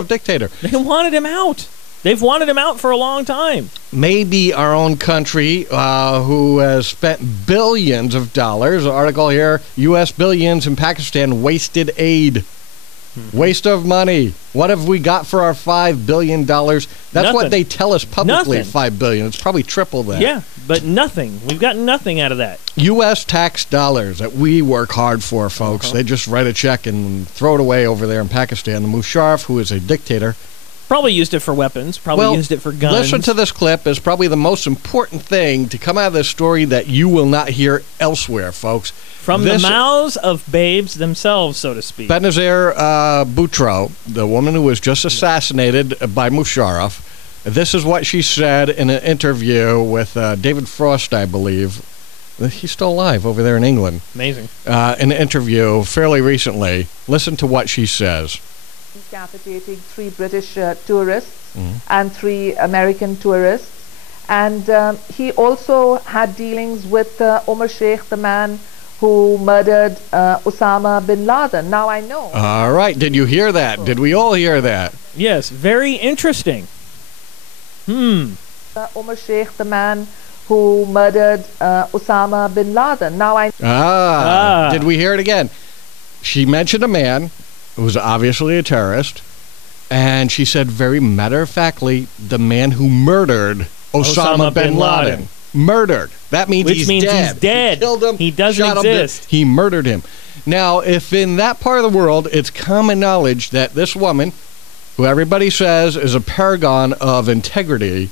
of dictator. They wanted him out. They've wanted him out for a long time. Maybe our own country, who has spent billions of dollars. The article here, U.S. billions in Pakistan wasted aid. Waste of money. What have we got for our $5 billion? That's Nothing. what they tell us publicly, Nothing. $5 billion. It's probably triple that. Yeah, but nothing. We've got nothing out of that. U.S. tax dollars that we work hard for, folks. They just write a check and throw it away over there in Pakistan. The Musharraf, who is a dictator, Probably used it for weapons. Probably used it for guns. Listen to this clip. It's probably the most important thing to come out of this story that you will not hear elsewhere, folks. From the mouths of babes themselves, so to speak. Benazir Bhutto, the woman who was just assassinated by Musharraf, this is what she said in an interview with David Frost, I believe. He's still alive over there in England. Amazing. In an interview fairly recently. Listen to what she says. Decapitating 3 British tourists and 3 American tourists. And he also had dealings with Omar Sheikh, the man who murdered Osama bin Laden. Now I know. All right. Did you hear that? Did we all hear that? Yes. Very interesting. Omar Sheikh, the man who murdered Osama bin Laden. Now I Did we hear it again? She mentioned a man who was obviously a terrorist, and she said very matter-of-factly, the man who murdered Osama bin Laden. Murdered. That means Which means dead. he's dead. He killed him. He doesn't shot exist. him. He murdered him. Now, if in that part of the world it's common knowledge that this woman, who everybody says is a paragon of integrity,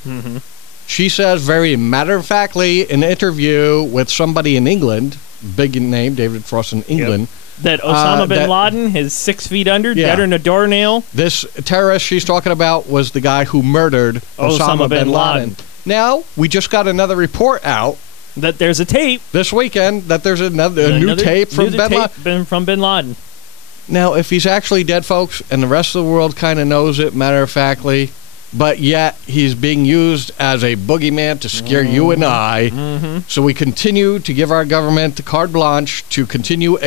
she says very matter-of-factly in an interview with somebody in England, big name, David Frost in England, that Osama bin Laden is 6 feet under, dead in a doornail. This terrorist she's talking about was the guy who murdered Osama bin Laden. Now, we just got another report out that there's a tape this weekend that there's a new tape from bin Laden. Now, if he's actually dead, folks, and the rest of the world kind of knows it, matter-of-factly, but yet he's being used as a boogeyman to scare you and I. So we continue to give our government the carte blanche to continue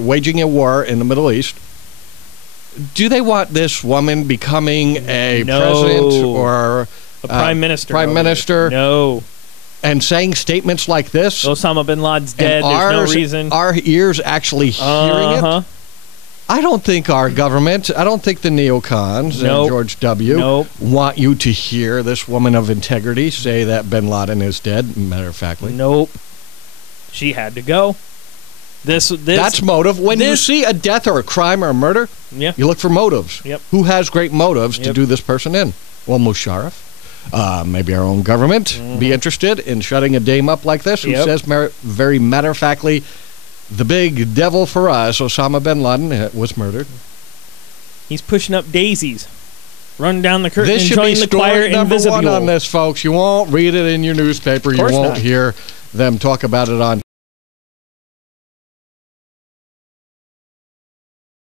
waging a war in the Middle East. Do they want this woman becoming a president or a prime minister? Prime minister? No. And saying statements like this? Osama bin Laden's dead. There's no reason. Our ears actually hearing it? I don't think our government, I don't think the neocons and George W. want you to hear this woman of integrity say that bin Laden is dead, matter-of-factly. Nope. She had to go. That's motive. When you see a death or a crime or a murder, you look for motives. Who has great motives to do this person in? Well, Musharraf. Maybe our own government be interested in shutting a dame up like this who says very matter-of-factly, the big devil for us, Osama bin Laden, was murdered. He's pushing up daisies, running down the curtain, this and should joining be the choir story number invisible. one on this, folks. You won't read it in your newspaper. You won't hear them talk about it on